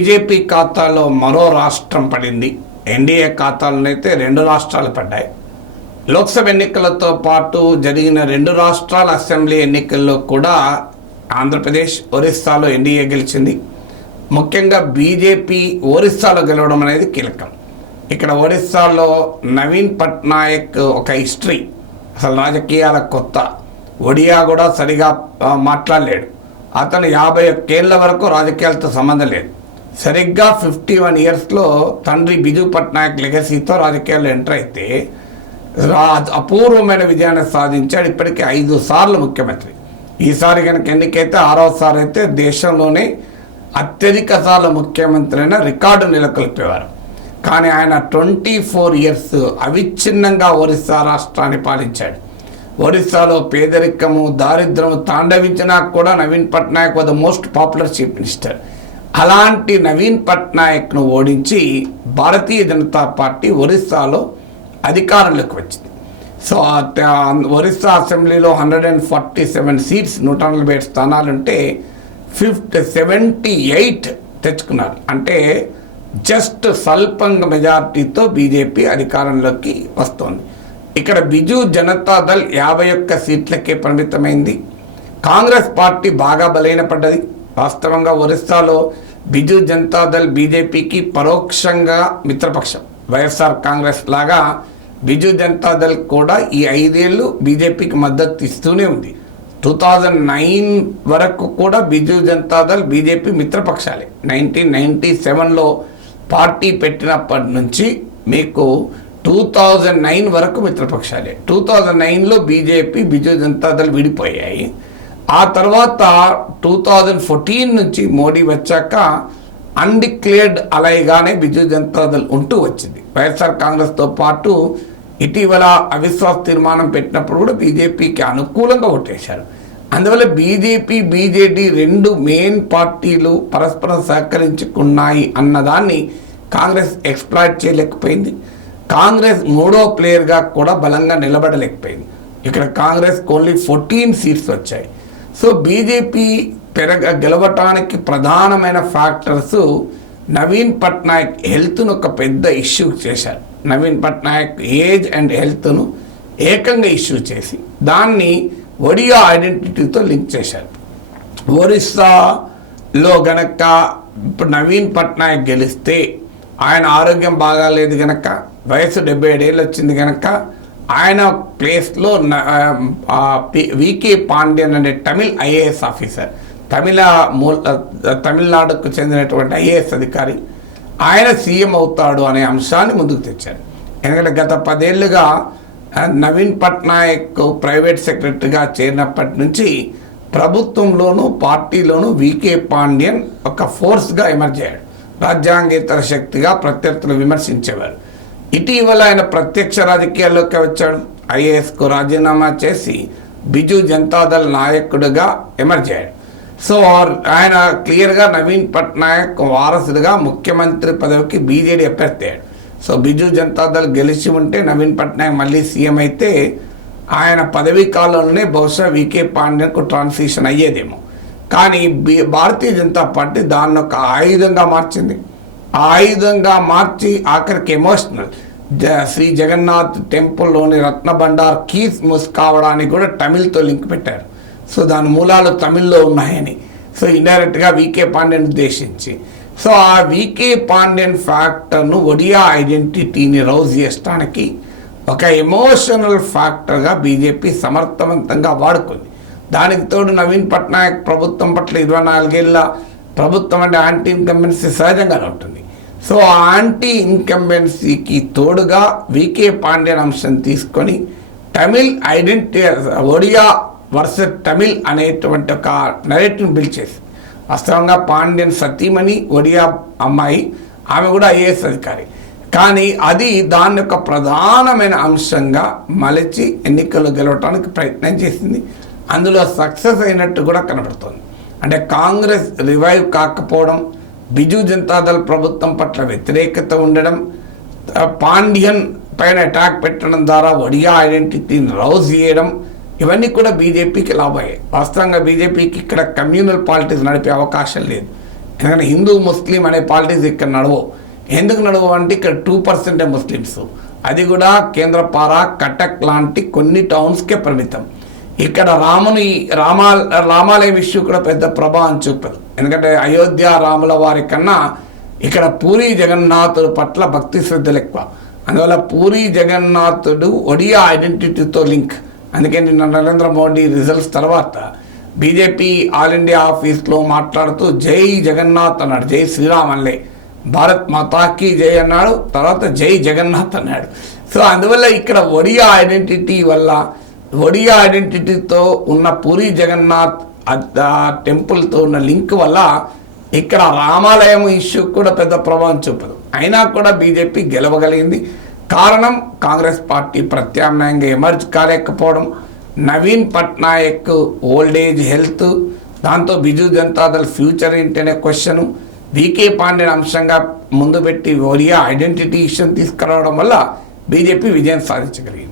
BJP ఖాతాలో మరో రాష్ట్రం పడింది. ఎన్డీఏ ఖాతాలోనైతే 2 రాష్ట్రాలు పడ్డాయి. లోక్సభ ఎన్నికలతో పాటు జరిగిన 2 రాష్ట్రాల అసెంబ్లీ ఎన్నికల్లో కూడా ఆంధ్రప్రదేశ్, ఒరిస్సాలో ఎన్డీఏ గెలిచింది. ముఖ్యంగా బీజేపీ ఒరిస్సాలో గెలవడం అనేది కీలకం. ఇక్కడ ఒరిస్సాలో నవీన్ పట్నాయక్ ఒక హిస్టరీ, అసలు రాజకీయాల కొత్త. ఒడియా కూడా సరిగా మాట్లాడలేడు. అతను 51 ఏళ్ల వరకు రాజకీయాలతో సంబంధం లేదు. సరిగ్గా 51 ఇయర్స్లో తండ్రి బిజు పట్నాయక్ లెగసీతో రాజకీయాల్లో ఎంటర్ అయితే అపూర్వమైన విజయాన్ని సాధించాడు. ఇప్పటికీ 5 సార్లు ముఖ్యమంత్రి. ఈసారి కనుక ఎన్నికైతే 6వసారి అయితే దేశంలోనే అత్యధిక సార్లు ముఖ్యమంత్రి అయిన రికార్డు నెలకొల్పేవారు. కానీ ఆయన 24 ఇయర్స్ అవిచ్ఛిన్నంగా ఒరిస్సా రాష్ట్రాన్ని పాలించాడు. ఒరిస్సాలో పేదరికము, దారిద్రము తాండవించినా కూడా Naveen Patnaik was the most popular chief minister. అలాంటి నవీన్ పట్నాయక్ను ఓడించి భారతీయ జనతా పార్టీ ఒరిస్సాలో అధికారంలోకి వచ్చింది. సో ఒరిస్సా అసెంబ్లీలో 147 సీట్స్, 147 స్థానాలుంటే 78 తెచ్చుకున్నారు. అంటే జస్ట్ స్వల్పంగా మెజార్టీతో బీజేపీ అధికారంలోకి వస్తోంది. ఇక్కడ బిజు జనతాదళ్ 51 సీట్లకే పరిమితమైంది. కాంగ్రెస్ పార్టీ బాగా బలహీనపడ్డది. వాస్తవంగా ఒరిస్సాలో బిజు జనతాదళ్ బీజేపీకి పరోక్షంగా మిత్రపక్షం. వైఎస్ఆర్ కాంగ్రెస్ లాగా బిజు జనతాదళ్ కూడా ఈ 5 ఏళ్ళు బీజేపీకి మద్దతు ఇస్తూనే ఉంది. 2009 వరకు కూడా బిజు జనతాదళ్ బీజేపీ మిత్రపక్షాలే. 1997లో పార్టీ పెట్టినప్పటి నుంచి మీకు 2009 వరకు మిత్రపక్షాలే. 2009లో బీజేపీ, బిజు జనతాదళ్ విడిపోయాయి. ఆ తర్వాత 2014 నుంచి మోడీ వచ్చాక అన్డిక్లేర్డ్ అలైగానే బిజు జనతాదళ్ ఉంటూ వచ్చింది. వైఎస్ఆర్ కాంగ్రెస్తో పాటు ఇటీవల అవిశ్వాస తీర్మానం పెట్టినప్పుడు కూడా బీజేపీకి అనుకూలంగా ఓటేశారు. అందువల్ల బీజేపీ, బీజేడీ 2 మెయిన్ పార్టీలు పరస్పరం సహకరించుకున్నాయి అన్నదాన్ని కాంగ్రెస్ ఎక్స్ప్లాయిట్ చేయలేకపోయింది. కాంగ్రెస్ 3వ ప్లేయర్గా కూడా బలంగా నిలబడలేకపోయింది. ఇక్కడ కాంగ్రెస్ ఓన్లీ 14 సీట్స్ వచ్చాయి. సో బీజేపీ గెలవటానికి ప్రధానమైన ఫ్యాక్టర్స్ నవీన్ పట్నాయక్ హెల్త్ను ఒక పెద్ద ఇష్యూ చేశారు. నవీన్ పట్నాయక్ ఏజ్ అండ్ హెల్త్ను ఏకంగా ఇష్యూ చేసి దాన్ని ఒడియా ఐడెంటిటీతో లింక్ చేశారు. ఒరిస్సాలో గనక ఇప్పుడు నవీన్ పట్నాయక్ గెలిస్తే ఆయన ఆరోగ్యం బాగాలేదు గనక, వయసు 77 ఏళ్ళు వచ్చింది కనుక ఆయన ప్లేస్లో వికే పాండ్యన్ అనే తమిళ్ ఐఏఎస్ ఆఫీసర్, తమిళనాడుకు చెందినటువంటి ఐఏఎస్ అధికారి, ఆయన సీఎం అవుతాడు అనే అంశాన్ని ముందుకు తెచ్చారు. ఎందుకంటే గత 10 ఏళ్ళుగా నవీన్ పట్నాయక్ ప్రైవేట్ సెక్రటరీగా చేరినప్పటి నుంచి ప్రభుత్వంలోనూ పార్టీలోనూ వికే పాండ్యన్ ఒక ఫోర్స్గా ఎమర్జ్ అయ్యాడు. రాజ్యాంగేతర శక్తిగా ప్రత్యర్థులు విమర్శించేవారు. ఇటీవల ఆయన ప్రత్యక్ష రాజకీయాల్లోకి వచ్చాడు. ఐఏఎస్కు రాజీనామా చేసి బిజు జనతాదళ్ నాయకుడిగా ఎమర్జ్ అయ్యాడు. సో ఆయన క్లియర్గా నవీన్ పట్నాయక్ వారసుడిగా ముఖ్యమంత్రి పదవికి బీజేడీ అభ్యర్థి అయ్యాడు. సో బిజు జనతాదళ్ గెలిచి ఉంటే నవీన్ పట్నాయక్ మళ్ళీ సీఎం అయితే ఆయన పదవీ కాలంలోనే బహుశా వికే పాండ్యన్కు ట్రాన్సిషన్ అయ్యేదేమో. కానీ భారతీయ జనతా పార్టీ దాన్ని ఒక ఆయుధంగా మార్చింది. ఆ ఆయుధంగా మార్చి ఆఖరికి ఎమోషనల్ శ్రీ జగన్నాథ్ టెంపుల్లోని రత్నభండార్ కీస్ మిస్ కావడానికి కూడా తమిళ్తో లింక్ పెట్టారు. సో దాని మూలాలు తమిళ్లో ఉన్నాయని. సో ఇండైరెక్ట్గా వికే పాండ్యన్ ఉద్దేశించి, సో ఆ వికే పాండ్యన్ ఫ్యాక్టర్ను ఒడియా ఐడెంటిటీని రౌజ్ చేయడానికి ఒక ఎమోషనల్ ఫ్యాక్టర్గా బీజేపీ సమర్థవంతంగా వాడుకుంది. దానికి తోడు నవీన్ పట్నాయక్ ప్రభుత్వం పట్ల 24 ఏళ్ళ ప్రభుత్వం అంటే యాంటీ ఇన్కంబెన్సీ సహజంగానే ఉంటుంది. సో ఆ యాంటీ ఇన్కంబెన్సీకి తోడుగా వికే పాండ్యన్ అంశం తీసుకొని తమిళ్ ఐడెంటిటీ, ఒడియా వర్సెస్ తమిళ్ అనేటువంటి ఒక నరేటివ్ని బిల్డ్ చేసి, వాస్తవంగా పాండ్యన్ సతీమణి ఒడియా అమ్మాయి, ఆమె కూడా ఐఏఎస్ అధికారి. కానీ అది దాన్ని ఒక ప్రధానమైన అంశంగా మలచి ఎన్నికల్లో గెలవడానికి ప్రయత్నం చేసింది. అందులో సక్సెస్ అయినట్టు కూడా కనబడుతోంది. అంటే కాంగ్రెస్ రివైవ్ కాకపోవడం, బిజు జనతాదళ్ ప్రభుత్వం పట్ల వ్యతిరేకత ఉండడం, పాండ్యన్ పైన అటాక్ పెట్టడం ద్వారా ఒడియా ఐడెంటిటీని రౌజ్ చేయడం, ఇవన్నీ కూడా బీజేపీకి లాభమయ్యాయి. వాస్తవంగా బీజేపీకి ఇక్కడ కమ్యూనల్ పాలిటిక్స్ నడిపే అవకాశం లేదు. ఎందుకంటే హిందూ ముస్లిం అనే పాలిటిక్స్ ఇక్కడ నడవవు. ఎందుకు నడవవు అంటే ఇక్కడ 2% ముస్లిమ్స్, అది కూడా కేంద్రపారా, కటక్ లాంటి కొన్ని టౌన్స్కే పరిమితం. ఇక్కడ రామాలయం ఇష్యూ కూడా పెద్ద ప్రభావం చూపదు. ఎందుకంటే అయోధ్య రాముల వారి కన్నా ఇక్కడ పూరి జగన్నాథుడు పట్ల భక్తి శ్రద్ధలు ఎక్కువ. అందువల్ల పూరి జగన్నాథుడు ఒడియా ఐడెంటిటీతో లింక్. అందుకే నిన్న నరేంద్ర మోడీ రిజల్ట్స్ తర్వాత బీజేపీ ఆల్ ఇండియా ఆఫీస్లో మాట్లాడుతూ జై జగన్నాథ్ అన్నాడు, జై శ్రీరామ్ అనలే, భారత్ మాతాకి జై అన్నాడు, తర్వాత జై జగన్నాథ్ అన్నాడు. సో అందువల్ల ఇక్కడ ఒడియా ఐడెంటిటీతో ఉన్న పూరి జగన్నాథ్ టెంపుల్తో ఉన్న లింక్ వల్ల ఇక్కడ రామాలయం ఇష్యూ కూడా పెద్ద ప్రభావం చూపదు. అయినా కూడా బీజేపీ గెలవగలిగింది. కారణం కాంగ్రెస్ పార్టీ ప్రత్యామ్నాయంగా ఎమర్జ్ కాలేకపోవడం, Naveen Patnaik old age health, దాంతో బిజు జనతాదళ్ ఫ్యూచర్ ఏంటనే క్వశ్చను, వీకే పాండ్యన్ అంశంగా ముందు పెట్టి ఒడియా ఐడెంటిటీ ఇష్యూని తీసుకురావడం వల్ల బీజేపీ విజయం సాధించగలిగింది.